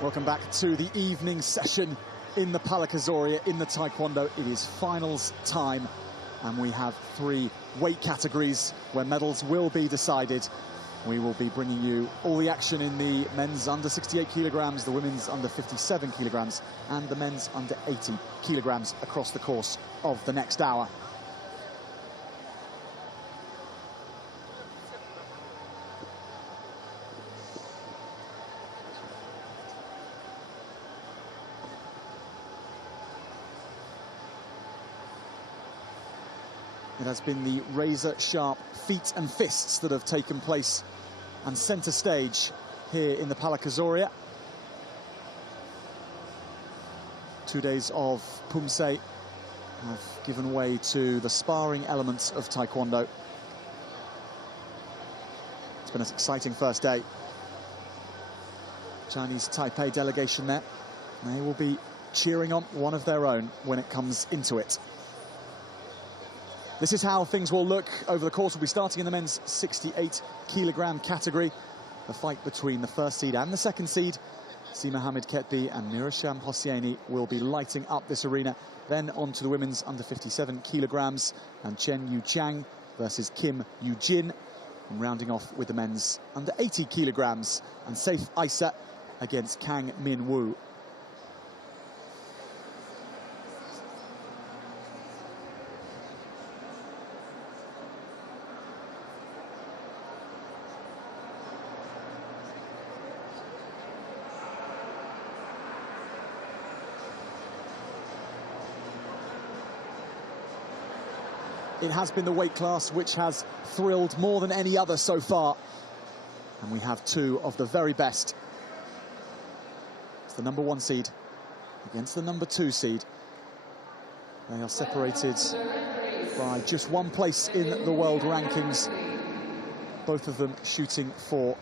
Welcome back to the evening session in the Palakazorya in the Taekwondo. It is finals time, and we have 3 weight categories where medals will be decided. We will be bringing you all the action in the men's under 68 kilograms, the women's under 57 kilograms, and the men's under 80 kilograms across the course of the next hour. It has been the razor-sharp feet and fists that have taken place and centre stage here in the Palakazorya. 2 days of Pumse have given way to the sparring elements of Taekwondo. It's been an exciting first day. Chinese Taipei delegation there. They will be cheering on one of their own when it comes into it. This is how things will look over the course. We'll be starting in the men's 68 kilogram category. The fight between the first seed and the second seed, Si Mohamed Ketbi and Mirasham Hosseini, will be lighting up this arena. Then on to the women's under 57 kilograms, and Chen Yu Chang versus Kim Yu Jin. And rounding off with the men's under 80 kilograms, and Saif Isa against Kang Min Woo. It has been the weight class which has thrilled more than any other so far. And we have 2 of the very best. It's the number 1 seed against the number 2 seed. They are separated by just 1 place in the world rankings. Both of them shooting for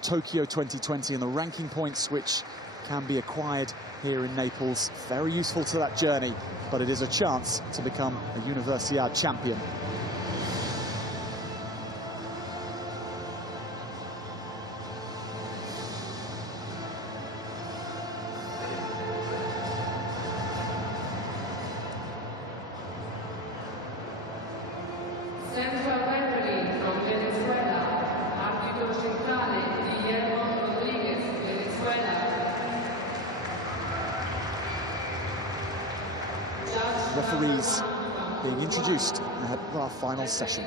Tokyo 2020, and the ranking points which can be acquired here in Naples, very useful to that journey, but it is a chance to become a Universiade champion. Central referee from Venezuela, arbitro centrale Guillermo Rodriguez, Venezuela. Referees being introduced ahead of our final session.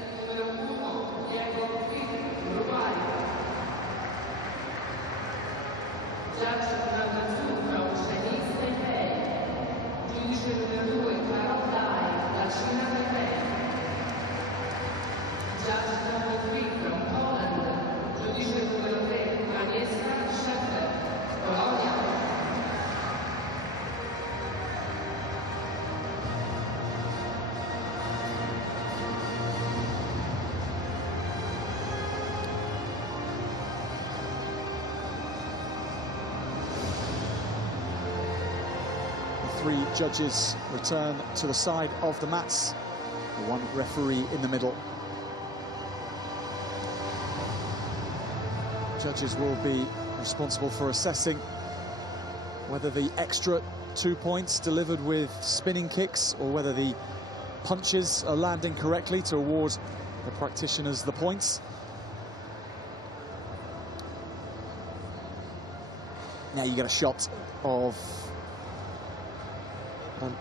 Three judges return to the side of the mats. The 1 referee in the middle. Judges will be responsible for assessing whether the extra 2 points delivered with spinning kicks, or whether the punches are landing correctly to award the practitioners the points. Now you get a shot of an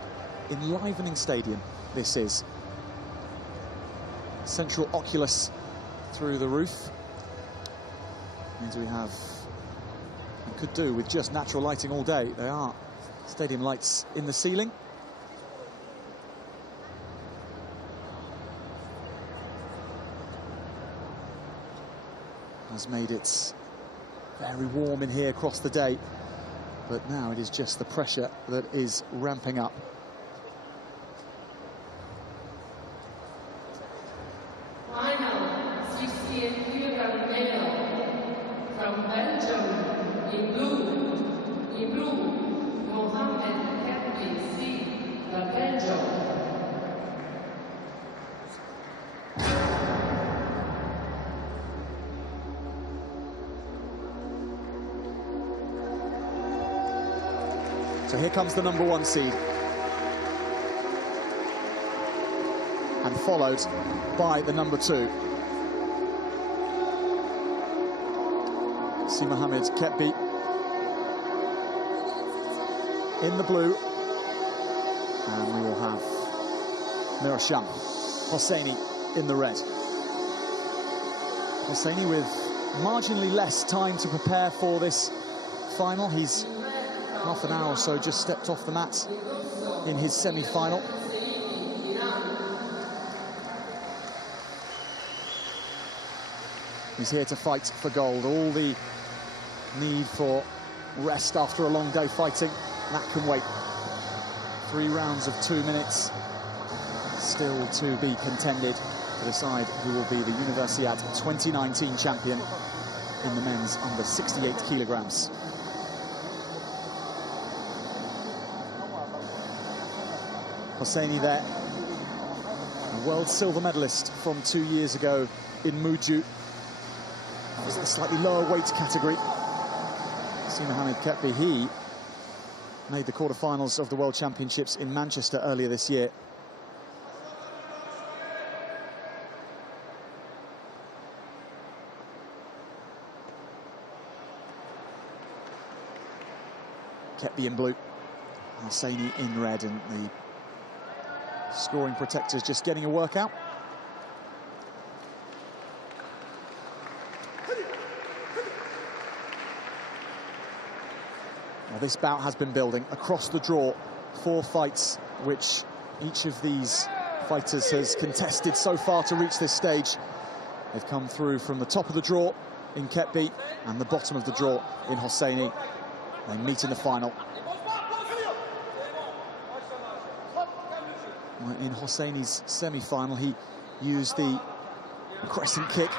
enlivening stadium. This is central oculus through the roof. Means we have, and could do with just natural lighting all day. There are stadium lights in the ceiling. Has made it very warm in here across the day. But now it is just the pressure that is ramping up. Final 68 kilogram male from Belgium, in blue, Mohamed Ketbi, C, Belgium. So here comes the number 1 seed. And followed by the number 2. Si Mohamed Ketbi in the blue. And we will have Mirasham Hosseini in the red. Hosseini with marginally less time to prepare for this final. He's half an hour or so just stepped off the mat in his semi-final. He's here to fight for gold. All the need for rest after a long day fighting, that can wait. 3 rounds of 2 minutes, still to be contended to decide who will be the Universiade 2019 champion in the men's under 68 kilograms. Hosseini there, a world silver medalist from 2 years ago in Muju. That was a slightly lower weight category. Si Mohamed Ketbi, he made the quarterfinals of the World Championships in Manchester earlier this year. Ketbi in blue, Hosseini in red, and the scoring protectors just getting a workout. Well, this bout has been building across the draw. 4 fights which each of these fighters has contested so far to reach this stage. They've come through from the top of the draw in Ketbi and the bottom of the draw in Hosseini. They meet in the final. In Hosseini's semi-final, he used the crescent kick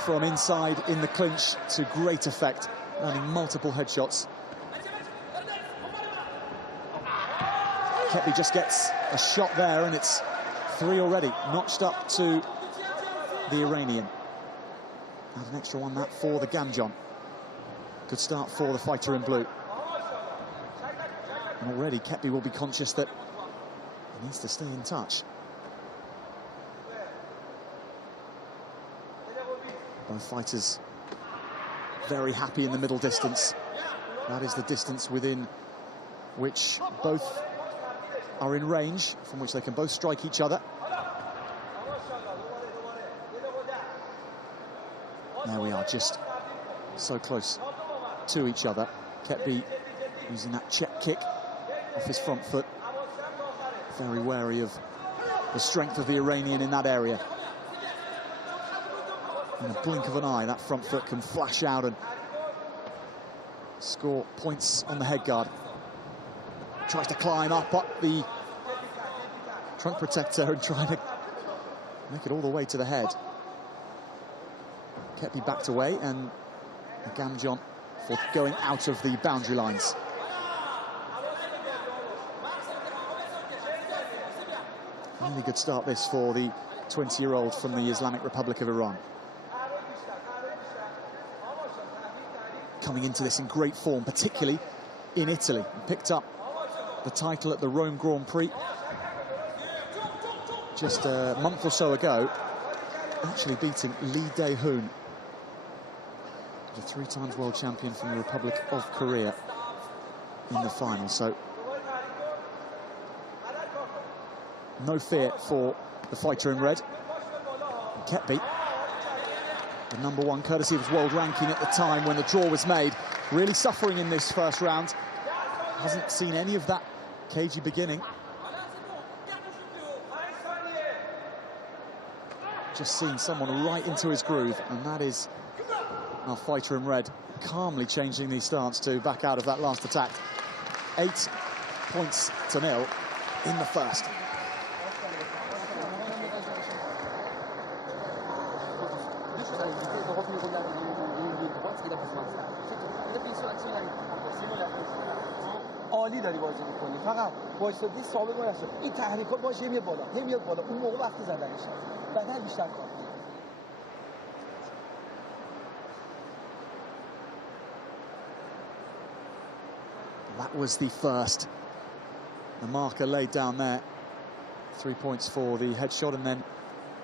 from inside in the clinch to great effect, landing multiple headshots. Ketbi just gets a shot there, and it's 3 already, notched up to the Iranian. And an extra one that for the Gamjon. Good start for the fighter in blue. And already Ketbi will be conscious that he needs to stay in touch. Both fighters very happy in the middle distance. That is the distance within which both are in range, from which they can both strike each other. There we are, just so close to each other. Ketbi using that check kick off his front foot. Very wary of the strength of the Iranian in that area. In a blink of an eye, that front foot can flash out and score points on the head guard. Tries to climb up the trunk protector and trying to make it all the way to the head. Ketbi backed away, and Gamjon for going out of the boundary lines. Really good start this for the 20-year-old from the Islamic Republic of Iran. Coming into this in great form, particularly in Italy. He picked up the title at the Rome Grand Prix just a month or so ago, actually beating Lee Dae-hoon, the 3 times world champion from the Republic of Korea, in the final. So no fear for the fighter in red. Ketbi, the number 1, courtesy of his world ranking at the time when the draw was made, really suffering in this first round. Hasn't seen any of that cagey beginning. Just seen someone right into his groove, and that is our fighter in red, calmly changing the stance to back out of that last attack. 8 points to 0 in the first. عالی داری بازی میکنی، فقط وایسادی ثابت باشه این تحریک‌ها باشه میاد بالا اون موقع وقتی زدنش بدن بیشتر کار کنه. That was the first The marker laid down there. 3 points for the headshot, and then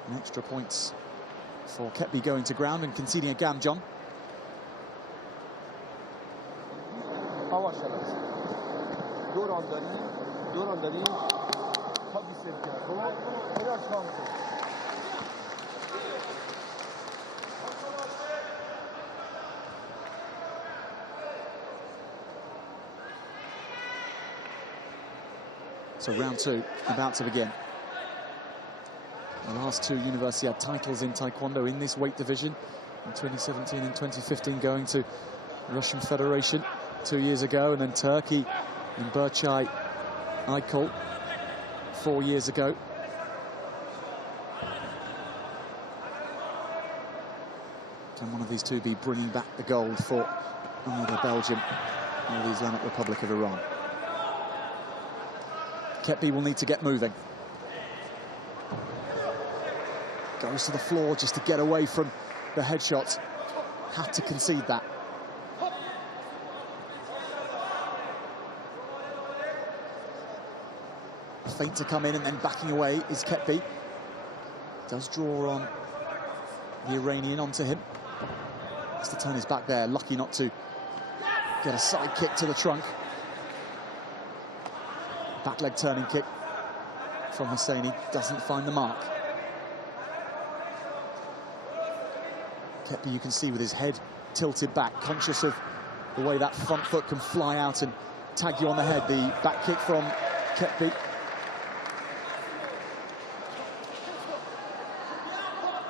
an extra points for Kepi going to ground and conceding a gamjong. So round two about to begin. The last two Universiade titles in Taekwondo in this weight division in 2017 and 2015, going to the Russian Federation 2 years ago, and then Turkey in Berçay Aykul 4 years ago. Can one of these two be bringing back the gold for either Belgium or the Islamic Republic of Iran? Kepi will need to get moving. Goes to the floor just to get away from the headshot. Had to concede that. A feint to come in, and then backing away is Kepi. Does draw on the Iranian onto him. Has to turn his back there, lucky not to get a side kick to the trunk. Back leg turning kick from Hosseini, doesn't find the mark. Kepi, you can see with his head tilted back, conscious of the way that front foot can fly out and tag you on the head. The back kick from Kepi.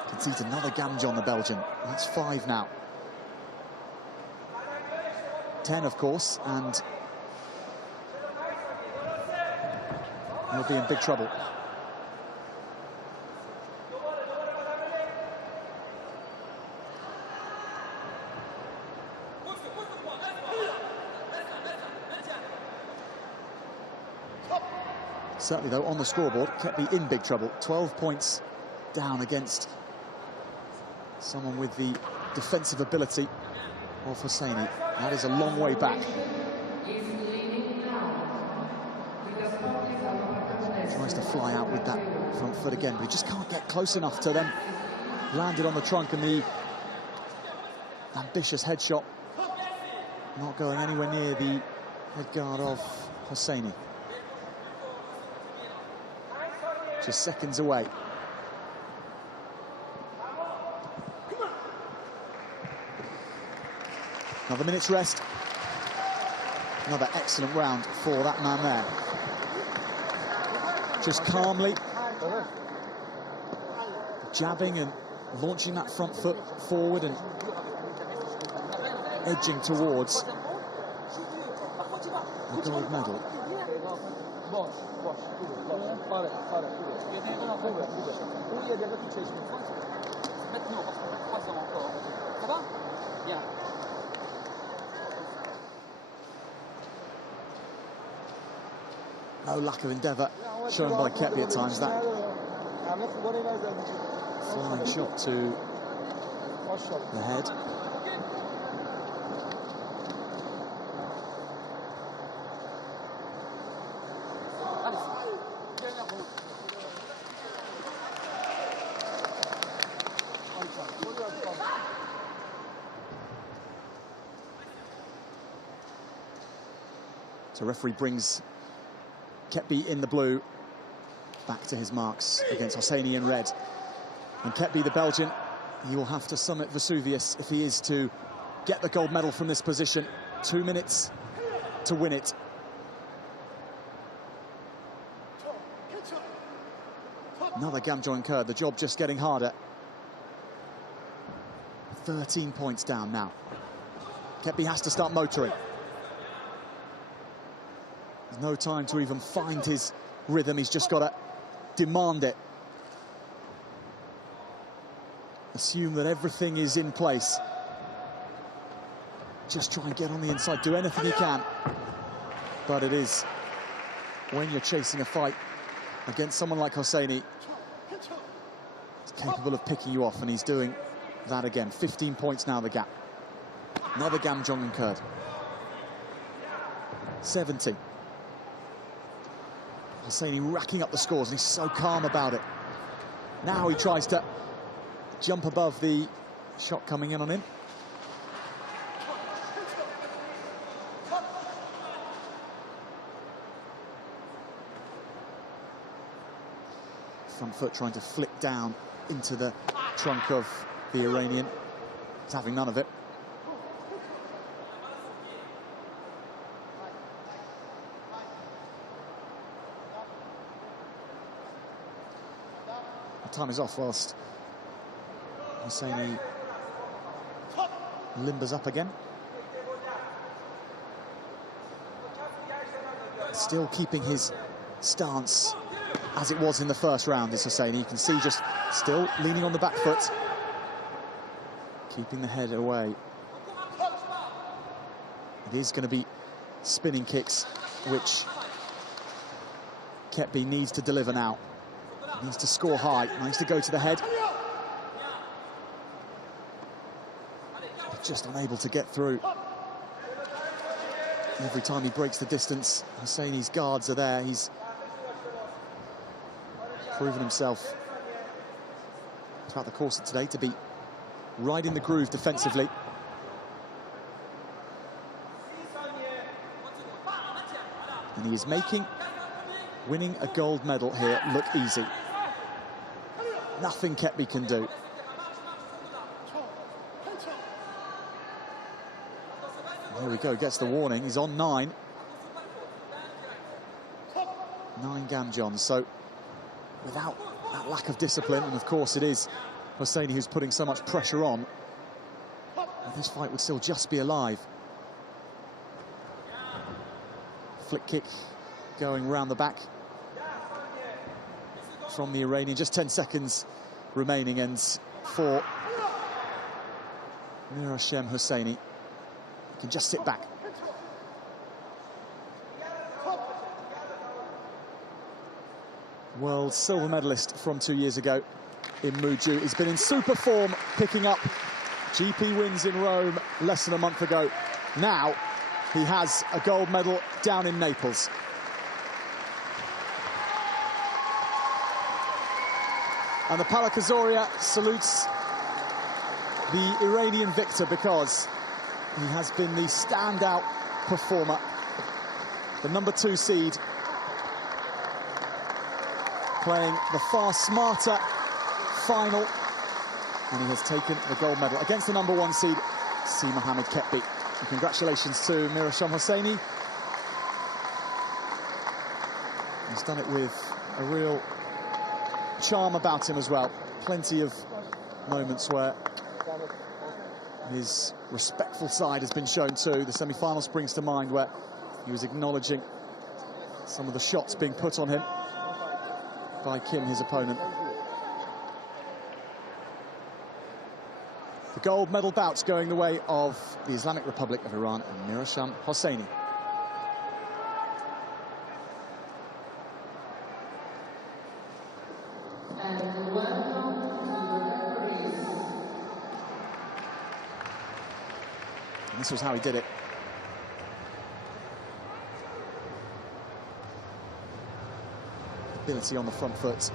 Concedes another gamjong, the Belgian. That's 5 now. 10, of course, and he'll be in big trouble. Certainly, though, on the scoreboard, Kepi in big trouble. 12 points down against someone with the defensive ability of Hosseini. That is a long way back. Tries to fly out with that front foot again, but he just can't get close enough to them. Landed on the trunk, and the ambitious headshot not going anywhere near the head guard of Hosseini. Just seconds away. Another minute's rest. Another excellent round for that man there. Just calmly jabbing and launching that front foot forward and edging towards the gold medal. No lack of endeavour shown by Kepi at times. That flying shot to the head. So referee brings Kepi in the blue back to his marks against Hosseini in red. And Kepi, the Belgian, he will have to summit Vesuvius if he is to get the gold medal from this position. 2 minutes to win it. Another gamjong incurred, the job just getting harder. 13 points down now. Kepi has to start motoring. There's no time to even find his rhythm. He's just got to demand it. Assume that everything is in place. Just try and get on the inside, do anything he can. But it is, when you're chasing a fight against someone like Hosseini, he's capable of picking you off, and he's doing that again. 15 points now, the gap. Another gamjong incurred. 70. Hosseini racking up the scores, and he's so calm about it. Now he tries to jump above the shot coming in on him. Front foot trying to flick down into the trunk of the Iranian. He's having none of it. Time is off whilst Hosseini limbers up again. Still keeping his stance as it was in the first round is Hosseini. You can see just still leaning on the back foot, keeping the head away. It is going to be spinning kicks, which Ketby needs to deliver now. Needs to score high, needs to go to the head. But just unable to get through. Every time he breaks the distance, Hosseini's guards are there. He's proven himself throughout the course of today to be right in the groove defensively. And he is making winning a gold medal here look easy. Nothing Ketby can do. There we go, gets the warning. He's on 9. 9 Gamjons. So without that lack of discipline, and of course it is Hosseini who's putting so much pressure on, this fight would still just be alive. Flick kick going round the back from the Iranian. Just 10 seconds remaining, and for Mirashem Hosseini, he can just sit back. World silver medalist from 2 years ago in Muju. He's been in super form, picking up GP wins in Rome less than a month ago. Now he has a gold medal down in Naples. And the Palakazoria salutes the Iranian victor because he has been the standout performer. The number 2 seed playing the far smarter final, and he has taken the gold medal against the number 1 seed, Si Mohammed Ketby. And congratulations to Mirashem Hosseini. He's done it with a real charm about him as well. Plenty of moments where his respectful side has been shown too. The semi-final springs to mind where he was acknowledging some of the shots being put on him by Kim, his opponent. The gold medal bouts going the way of the Islamic Republic of Iran and Mirashem Hosseini. And this was how he did it. Ability on the front foot,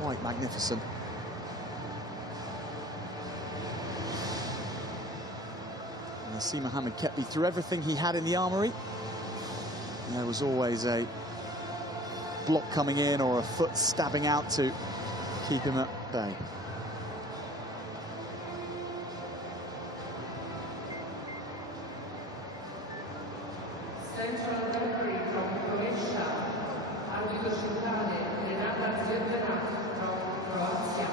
quite magnificent. And Si Mohammed Ketby threw everything he had in the armoury. There was always a block coming in or a foot stabbing out to keep him at bay. Central referee from Croatia, from Croatia.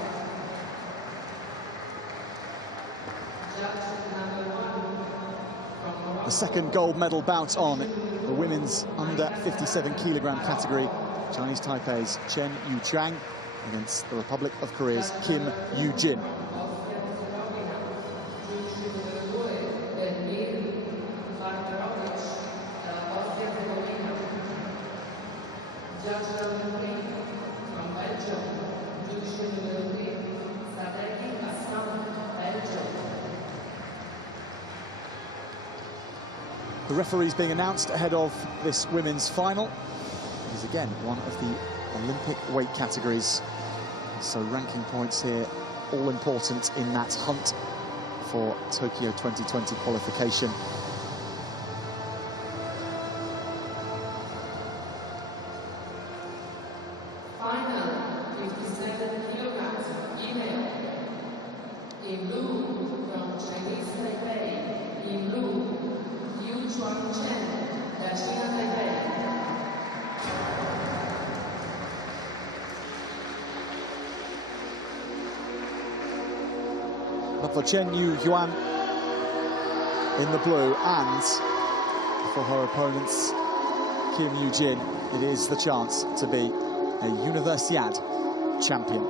Judge number 1 from The second gold medal bout on the women's under 57kg category. Chinese Taipei's Chen Yuchang against the Republic of Korea's Kim Yoo-jin. The referees being announced ahead of this women's final. is again one of the Olympic weight categories. So ranking points here, all important in that hunt for Tokyo 2020 qualification. Final 57 kilograms female. In blue from Chinese Taipei. In blue, Yu Chuan Chen, China Taipei. For Chen Yu Yuan in the blue, and for her opponents Kim Yu-jin, it is the chance to be a Universiade champion.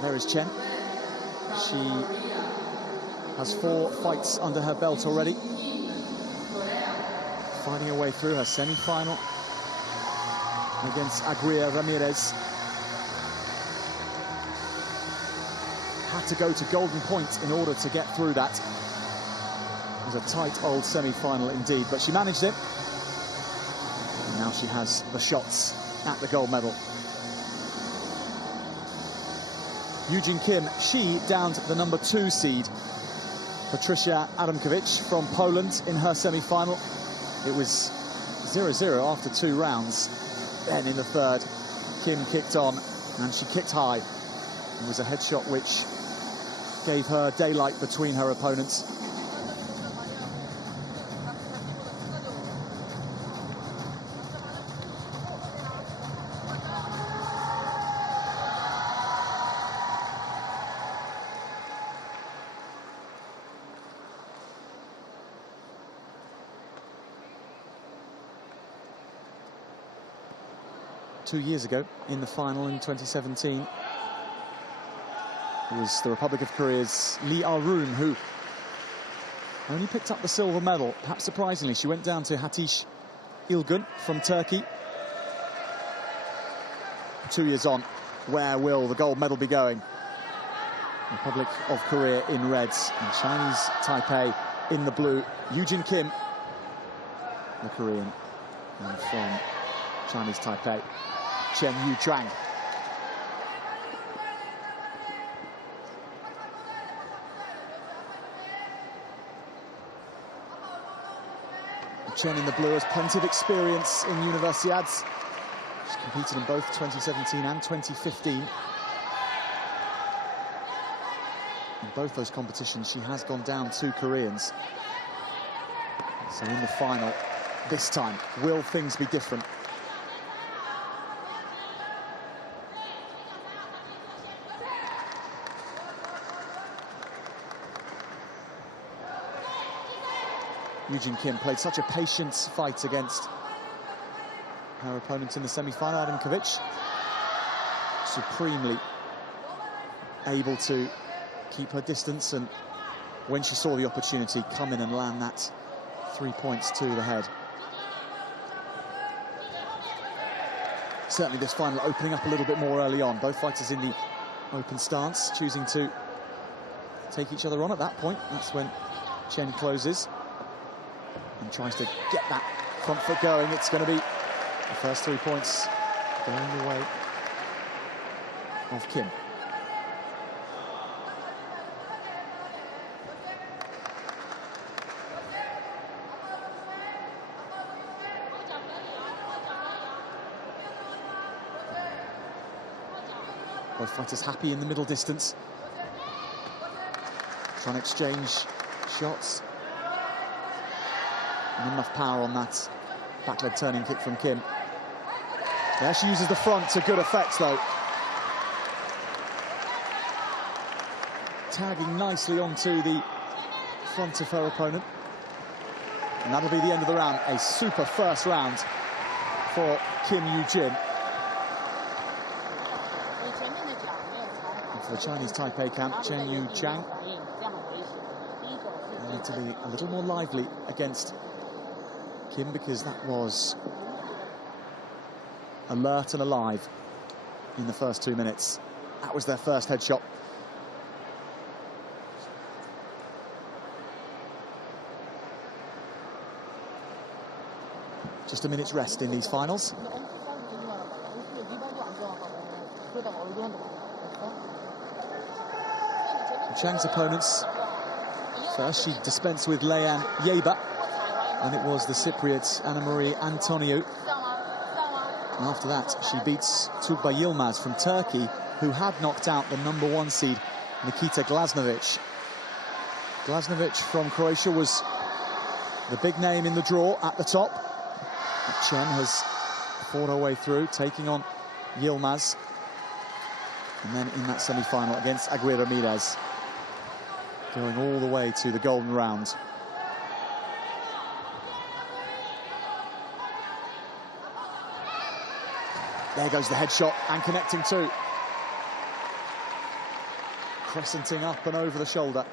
There is Chen. She has 4 fights under her belt already. Fighting her way through her semi-final against Aguirre Ramirez. Had to go to golden point in order to get through that. It was a tight old semi-final indeed, but she managed it. And now she has the shots at the gold medal. Eugene Kim, she downed the number 2 seed, Patricia Adamkiewicz from Poland in her semi-final. It was 0-0 after 2 rounds. Then in the third, Kim kicked on and she kicked high. It was a headshot which gave her daylight between her opponents. Two years ago, in the final in 2017, it was the Republic of Korea's Lee Ah-roon who only picked up the silver medal. Perhaps surprisingly, she went down to Hatice Ilgun from Turkey. 2 years on, where will the gold medal be going? Republic of Korea in reds and Chinese Taipei in the blue. Eugene Kim, the Korean, and from Chinese Taipei, Chen Yu Chuan. Chen in the blue has plenty of experience in Universiades. She's competed in both 2017 and 2015. In both those competitions, she has gone down 2 Koreans. So in the final, this time, will things be different? Eugene Kim played such a patient fight against her opponent in the semi-final, Adamkiewicz. Supremely able to keep her distance, and when she saw the opportunity, come in and land that 3 points to the head. Certainly this final opening up a little bit more early on. Both fighters in the open stance, choosing to take each other on at that point. That's when Chen closes and tries to get that front foot going. It's going to be the first 3 points going the way of Kim. Both fighters happy in the middle distance. Trying to exchange shots. Not enough power on that back leg turning kick from Kim. There she uses the front to good effect, though. Tagging nicely onto the front of her opponent. And that'll be the end of the round. A super first round for Kim Yu-jin. And for the Chinese Taipei camp, Chen Yu Chuan need to be a little more lively against Kim, because that was alert and alive in the first 2 minutes. That was their first headshot. Just a minute's rest in these finals. Chang's opponents, first she dispensed with Leanne Yeber, and it was the Cypriot Anna-Marie Antoniou. And after that, she beats Tuğba Yilmaz from Turkey, who had knocked out the #1 seed Nikita Glasnovic. Glasnovic from Croatia was the big name in the draw at the top. Chen has fought her way through, taking on Yilmaz. And then in that semi-final against Aguirre Ramirez, going all the way to the golden round. There goes the headshot, and connecting too. Crescenting up and over the shoulder.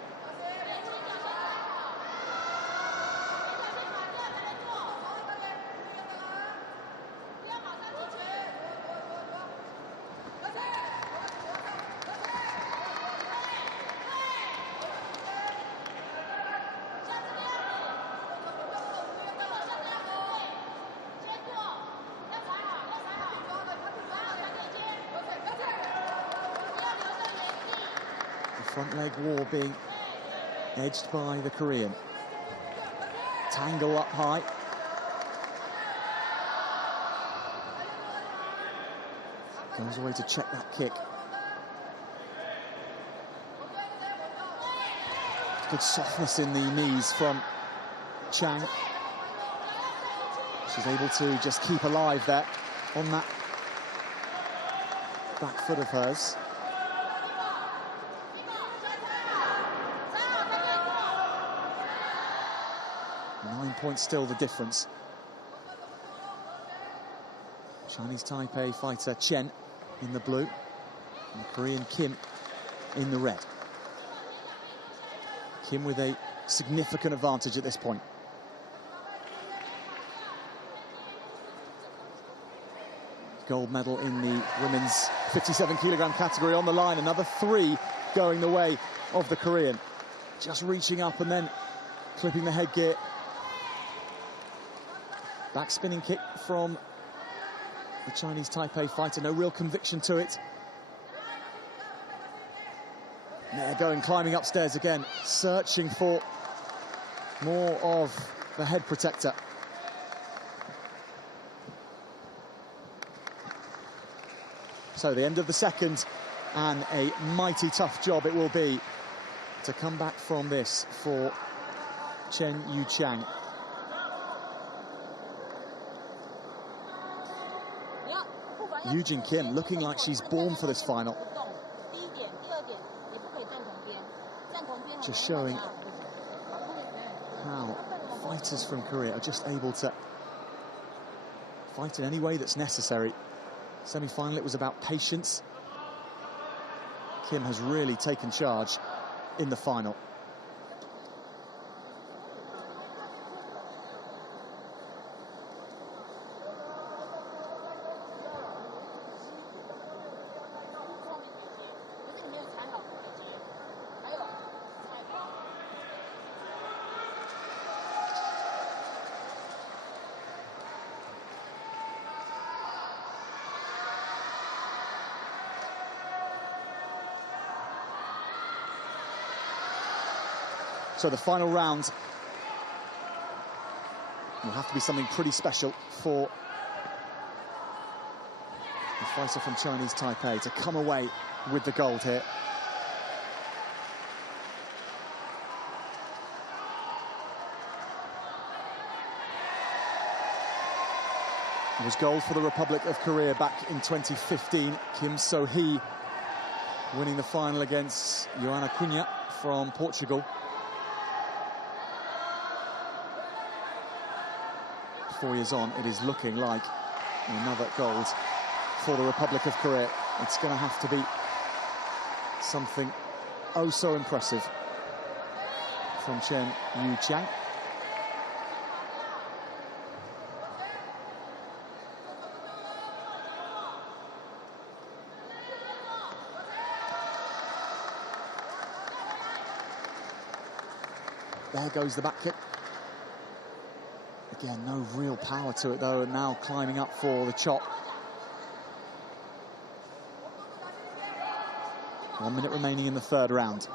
Front leg war being edged by the Korean. Tangle up high. Goes away to check that kick. Good softness in the knees from Chang. She's able to just keep alive there on that back foot of hers. 9 points still the difference. Chinese Taipei fighter Chen in the blue, and Korean Kim in the red. Kim with a significant advantage at this point. Gold medal in the women's 57kg category on the line. Another 3 going the way of the Korean. Just reaching up and then clipping the headgear. Back spinning kick from the Chinese Taipei fighter. No real conviction to it. They're going climbing upstairs again, searching for more of the head protector. So the end of the second, and a mighty tough job it will be to come back from this for Chen Yuchang. Eugene Kim looking like she's born for this final. Just showing how fighters from Korea are just able to fight in any way that's necessary. Semi-final, it was about patience. Kim has really taken charge in the final. So the final round will have to be something pretty special for the fighter from Chinese Taipei to come away with the gold here. It was gold for the Republic of Korea back in 2015. Kim So-hee winning the final against Joana Cunha from Portugal. 4 years on, it is looking like another gold for the Republic of Korea. It's going to have to be something oh so impressive from Chen Yuchang. There goes the back kick. Again, no real power to it though, and now climbing up for the chop. 1 minute remaining in the third round.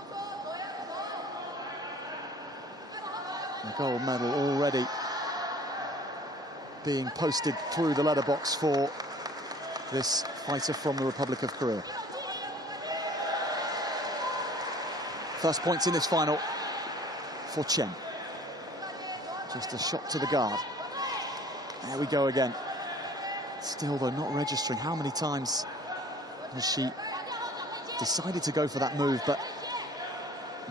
The gold medal already being posted through the letterbox for this fighter from the Republic of Korea. First points in this final for Chen. Just a shot to the guard. There we go again. Still, though, not registering. How many times has she decided to go for that move, but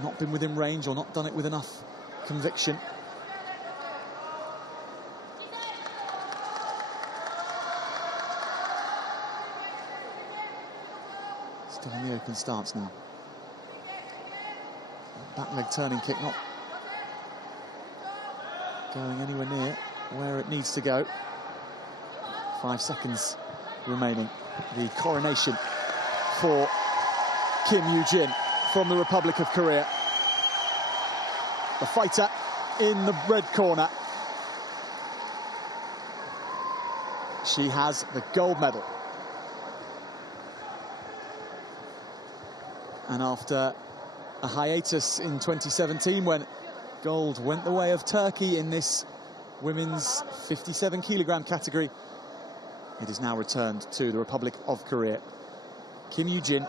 not been within range or not done it with enough conviction? Still in the open stance now. Back leg turning kick, not going anywhere near where it needs to go. 5 seconds remaining. The coronation for Kim Yoo-jin from the Republic of Korea. The fighter in the red corner. She has the gold medal. And after a hiatus in 2017 when gold went the way of Turkey in this women's 57kg category, it is now returned to the Republic of Korea. Kim Yoo-jin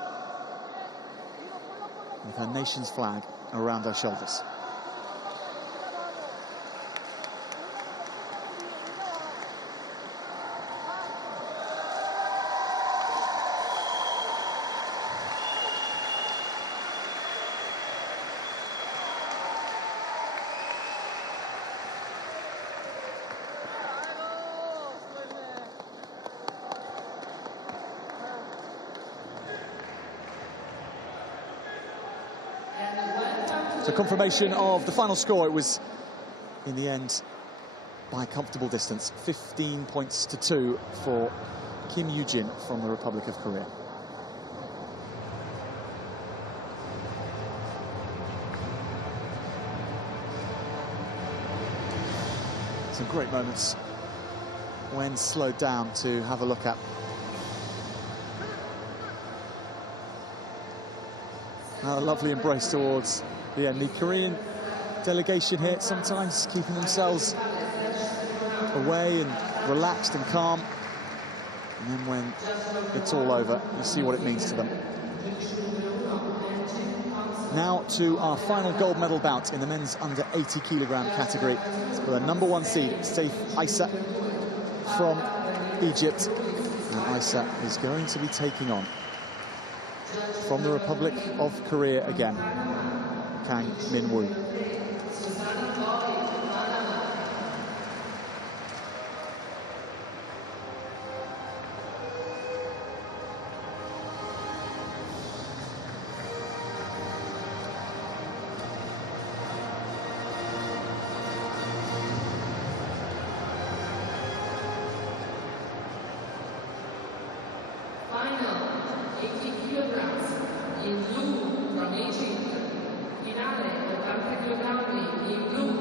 with her nation's flag around her shoulders. So confirmation of the final score. It was, in the end, by a comfortable distance, 15 points to 2 for Kim Yoo-jin from the Republic of Korea. Some great moments when slowed down to have a look at. A lovely embrace towards the end. The Korean delegation here sometimes keeping themselves away and relaxed and calm. And then when it's all over, you see what it means to them. Now to our final gold medal bout in the men's under 80kg category. For the #1 seed, Saif Issa from Egypt. And Issa is going to be taking on, from the Republic of Korea again, Kang Min-woo. Final 80 kilograms in blue from Egypt. Finale 80 kg in blue,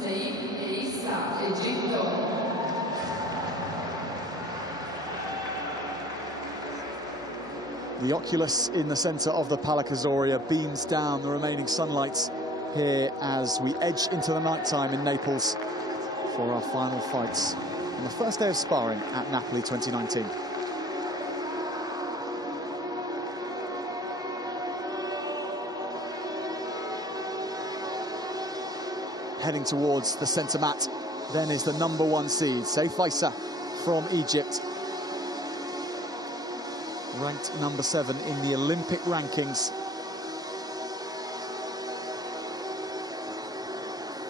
Saif Issa, Egitto. The oculus in the centre of the Palak Azoria beams down the remaining sunlight here as we edge into the nighttime in Naples for our final fights on the first day of sparring at Napoli 2019. Heading towards the centre mat, then is the #1 seed, Saif Issa from Egypt. Ranked #7 in the Olympic rankings.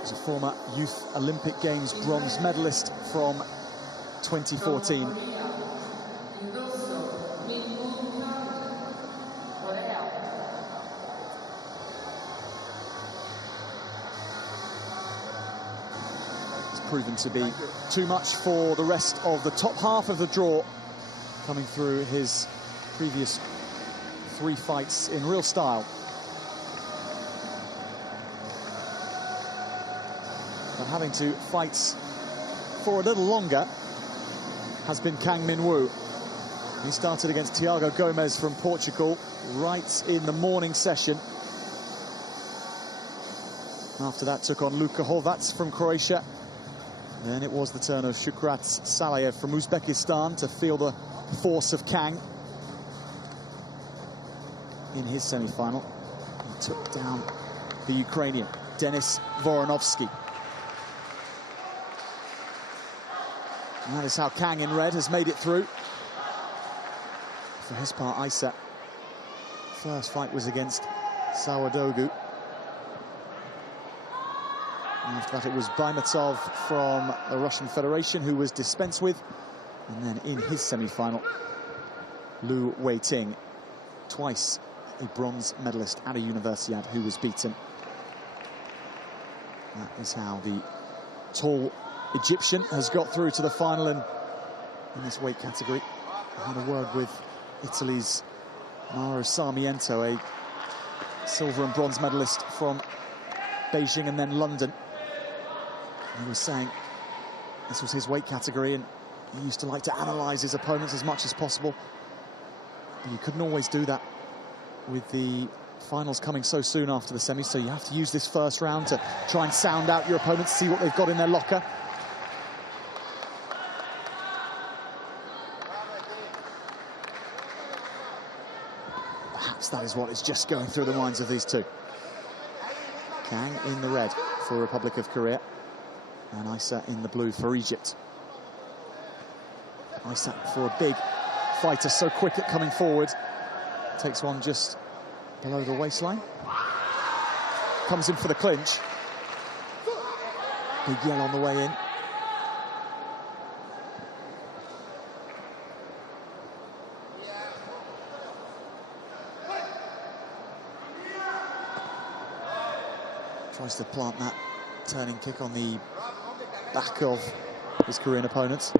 He's a former Youth Olympic Games bronze medalist from 2014. Proven to be too much for the rest of the top half of the draw, coming through his previous 3 fights in real style. but having to fight for a little longer has been Kang Min-woo. He started against Tiago Gomez from Portugal right in the morning session. After that took on Luka Horvat from Croatia. Then it was the turn of Shukrat Salayev from Uzbekistan to feel the force of Kang. In his semi-final, he took down the Ukrainian, Denis Voronovsky. And that is how Kang in red has made it through. For his part, Isa, first fight was against Sawadogu. After that, it was Baimatov from the Russian Federation, who was dispensed with. And then in his semi-final, Lu Wei-ting, twice a bronze medalist at a Universiade, who was beaten. That is how the tall Egyptian has got through to the final in this weight category. I had a word with Italy's Mauro Sarmiento, a silver and bronze medalist from Beijing and then London. He was saying this was his weight category and he used to like to analyse his opponents as much as possible. But you couldn't always do that with the finals coming so soon after the semis, so you have to use this first round to try and sound out your opponents, see what they've got in their locker. Perhaps that is what is just going through the minds of these two. Kang in the red for Republic of Korea, and Isa in the blue for Egypt. Isa for a big fighter, so quick at coming forward. Takes one just below the waistline. Comes in for the clinch. Big yell on the way in. Tries to plant that turning kick on the back of his Korean opponents.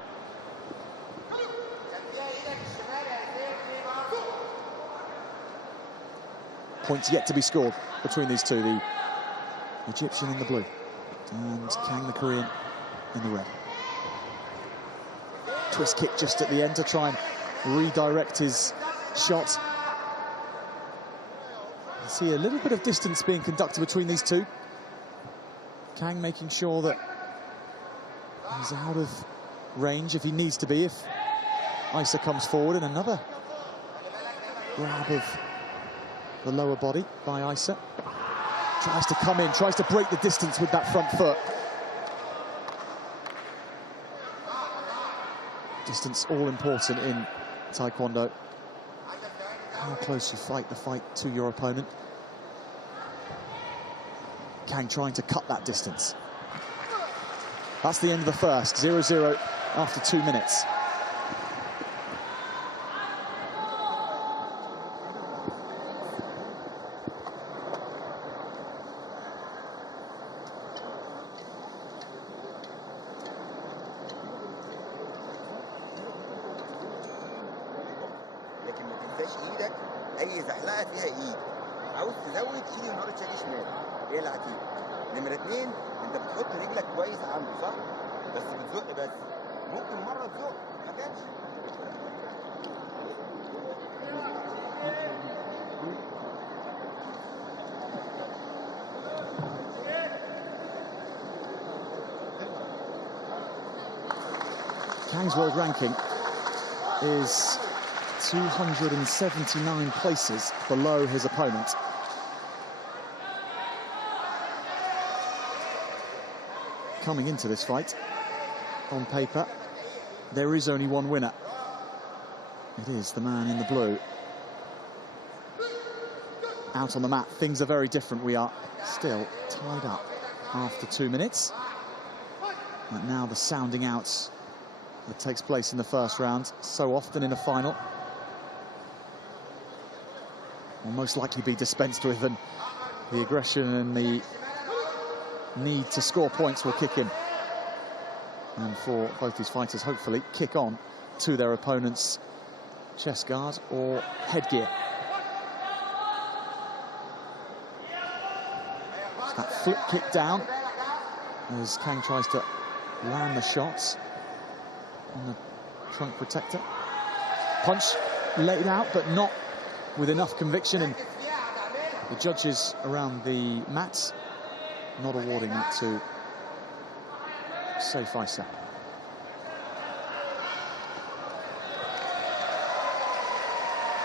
Points yet to be scored between these two, the Egyptian in the blue and Kang the Korean in the red. Twist kick just at the end to try and redirect his shot. You see a little bit of distance being conducted between these two. Kang making sure that he's out of range if he needs to be, if Isa comes forward, and another grab of the lower body by Isa. Tries to come in, tries to break the distance with that front foot. Distance all important in Taekwondo. How close you fight the fight to your opponent. Kang trying to cut that distance. That's the end of the first, 0-0 after 2 minutes. لكن ما تنساش ايدك، اي زحلقه فيها ايد. عاوز تزود ايد النهارده تشيل شمال، هي اللي هتيجي. نمره 2 انت بتحط رجلك كويس عنده صح؟ بس بتزق بس. ممكن مره تزق ما كانش. Kang's world ranking is 279 places below his opponent. Coming into this fight, on paper, there is only one winner. It is the man in the blue. Out on the mat, things are very different. We are still tied up after 2 minutes. But now the sounding out that takes place in the first round, so often in a final, will most likely be dispensed with, and the aggression and the need to score points will kick in. And for both these fighters, hopefully, kick on to their opponent's chest guard or headgear. That flip kick down as Kang tries to land the shots on the trunk protector. Punch laid out, but not with enough conviction, and the judges around the mats not awarding that to Saif Issa.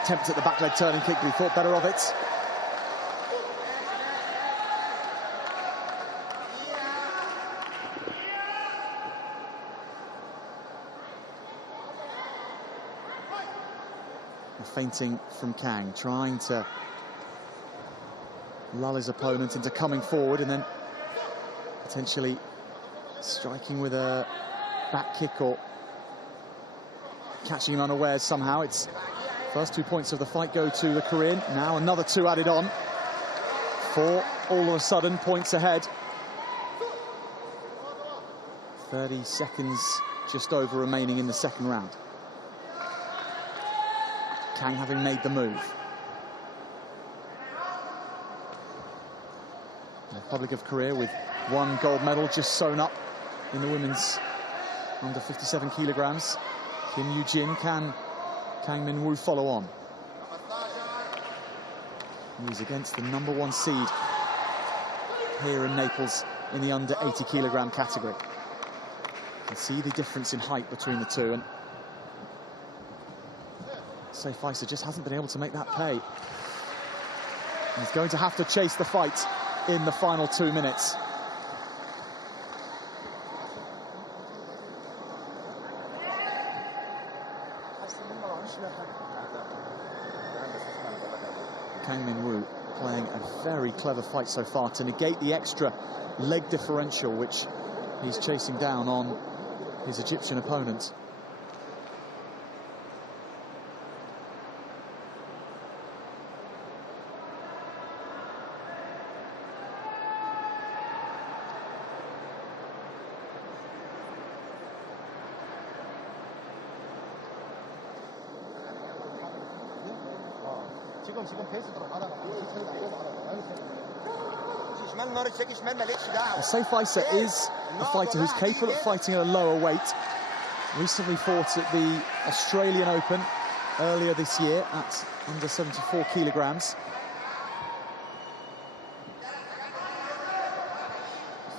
Attempt at the back leg turning kick, but he thought better of it. Feinting from Kang, trying to lull his opponent into coming forward and then potentially striking with a back kick or catching him unawares somehow. It's first 2 points of the fight go to the Korean. Now another 2 added on. 4 all of a sudden points ahead. 30 seconds just over remaining in the second round. Kang having made the move. The Republic of Korea with 1 gold medal just sewn up in the women's under 57 kilograms. Kim Yoo-jin, can Kang Min-woo follow on? He's against the #1 seed here in Naples in the under 80 kilogram category. You can see the difference in height between the two, and Saif Issa just hasn't been able to make that pay. He's going to have to chase the fight in the final 2 minutes. Kang Min-woo playing a very clever fight so far to negate the extra leg differential which he's chasing down on his Egyptian opponent. Saif Issa is a fighter who's capable of fighting at a lower weight. Recently fought at the Australian Open earlier this year at under 74 kilograms.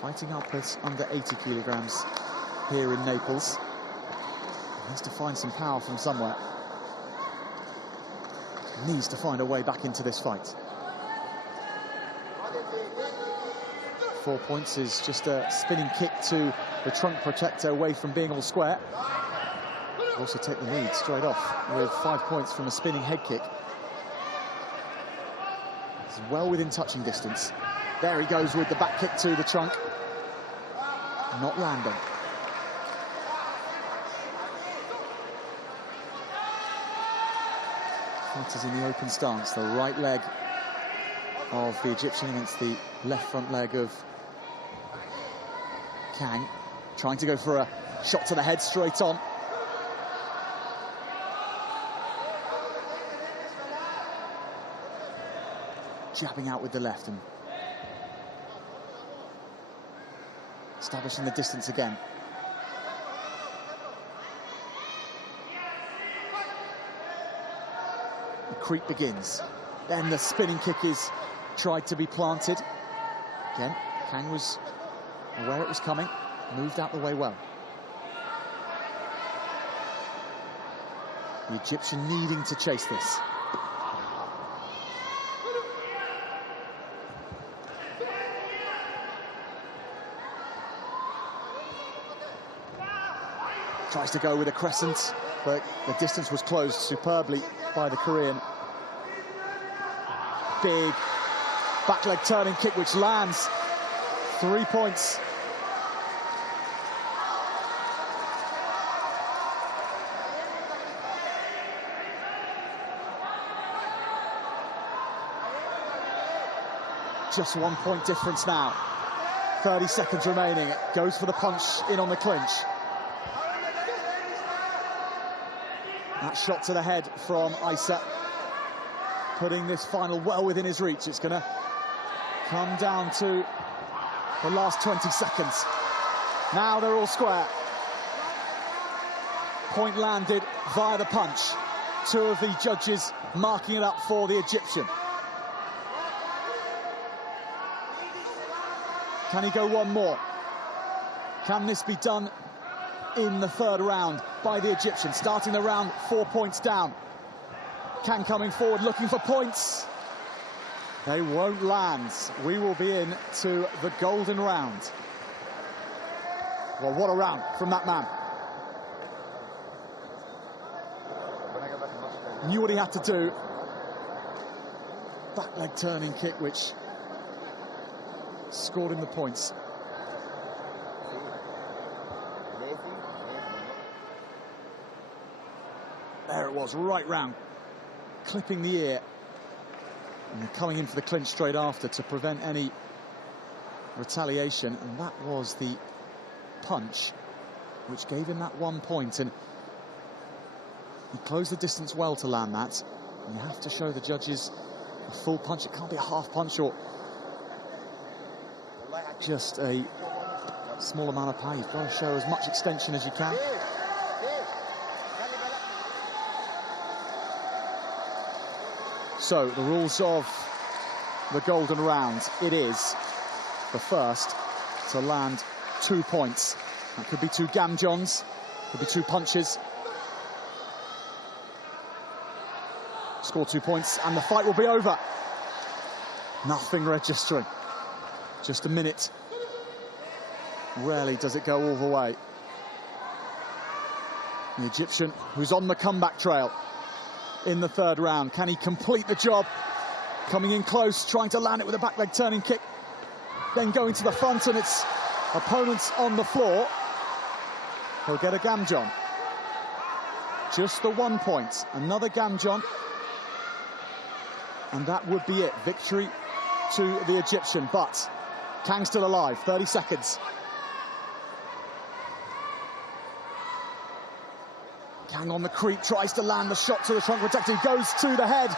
Fighting up at under 80 kilograms here in Naples. He has to find some power from somewhere. Needs to find a way back into this fight. 4 points is just a spinning kick to the trunk protector away from being all square. Also take the lead straight off with 5 points from a spinning head kick. He's well within touching distance. There he goes with the back kick to the trunk. Not landing. Fighters in the open stance, the right leg of the Egyptian against the left front leg of Kang, trying to go for a shot to the head straight on. Jabbing out with the left and establishing the distance again. The creep begins. Then the spinning kick is tried to be planted. Again, Kang was aware it was coming, moved out the way well. The Egyptian needing to chase this. Tries to go with a crescent, but the distance was closed superbly by the Korean. Big back leg turning kick which lands. 3 points. Just 1 point difference now. 30 seconds remaining. Goes for the punch in on the clinch. That shot to the head from Issa, putting this final well within his reach. It's going to come down to the last 20 seconds. Now they're all square. Point landed via the punch. Two of the judges marking it up for the Egyptian. Can he go one more? Can this be done in the third round by the Egyptian? Starting the round 4 points down. Kang coming forward, looking for points. They won't land. We will be in to the golden round. Well, what a round from that man. Knew what he had to do. Back leg turning kick, which scored him the points. There it was, right round, clipping the ear. And they're coming in for the clinch straight after to prevent any retaliation. And that was the punch which gave him that 1 point. And he closed the distance well to land that. And you have to show the judges a full punch. It can't be a half punch or just a small amount of power. You've got to show as much extension as you can. So, the rules of the golden round. It is the first to land 2 points. That could be 2 gamjons, could be 2 punches. Score 2 points and the fight will be over. Nothing registering. Just a minute. Rarely does it go all the way. The Egyptian, who's on the comeback trail in the third round. Can he complete the job? Coming in close, trying to land it with a back leg turning kick. Then going to the front and its opponents on the floor. He'll get a gamjon. Just the 1 point. Another gamjon. And that would be it. Victory to the Egyptian. But Kang's still alive. 30 seconds. Kang on the creep, tries to land the shot to the trunk protector. He goes to the head.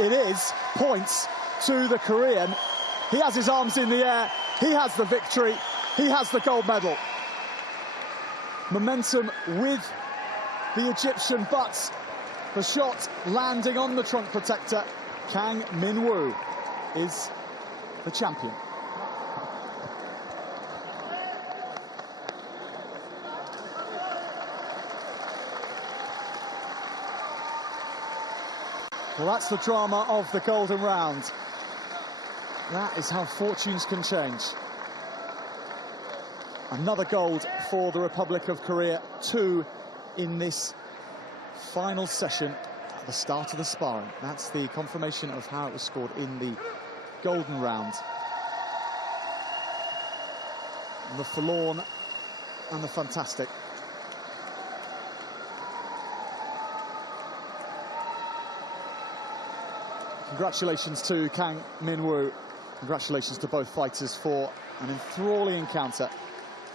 It is points to the Korean. He has his arms in the air. He has the victory. He has the gold medal. Momentum with the Egyptian, but the shot landing on the trunk protector. Kang Min-woo is the champion. Well, that's the drama of the golden round. That is how fortunes can change. Another gold for the Republic of Korea. 2 in this final session at the start of the sparring. That's the confirmation of how it was scored in the golden round. The forlorn and the fantastic. Congratulations to Kang Min-woo. Congratulations to both fighters for an enthralling encounter.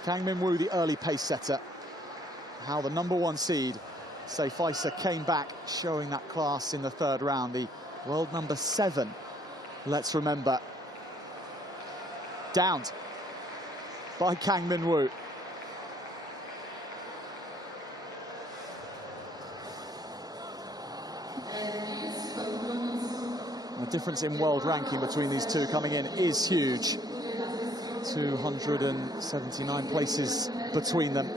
Kang Min-woo, the early pace setter. How the #1 seed, Seyfaisa, came back, showing that class in the third round. The world #7, let's remember, downed by Kang Min-woo. The difference in world ranking between these two coming in is huge. 279 places between them.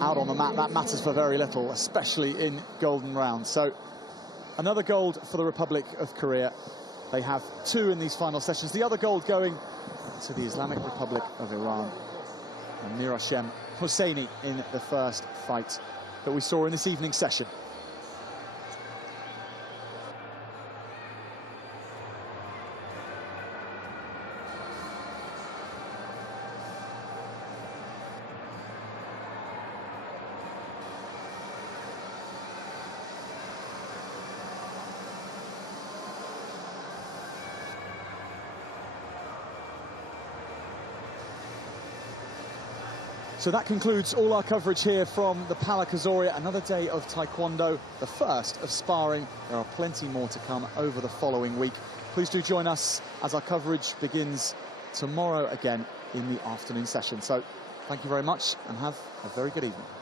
Out on the mat, that matters for very little, especially in golden rounds. So another gold for the Republic of Korea. They have 2 in these final sessions. The other gold going to the Islamic Republic of Iran. And Mirashem Hosseini in the first fight that we saw in this evening's session. So that concludes all our coverage here from the Pala Kazoria. Another day of Taekwondo, the first of sparring. There are plenty more to come over the following week. Please do join us as our coverage begins tomorrow again in the afternoon session. So thank you very much and have a very good evening.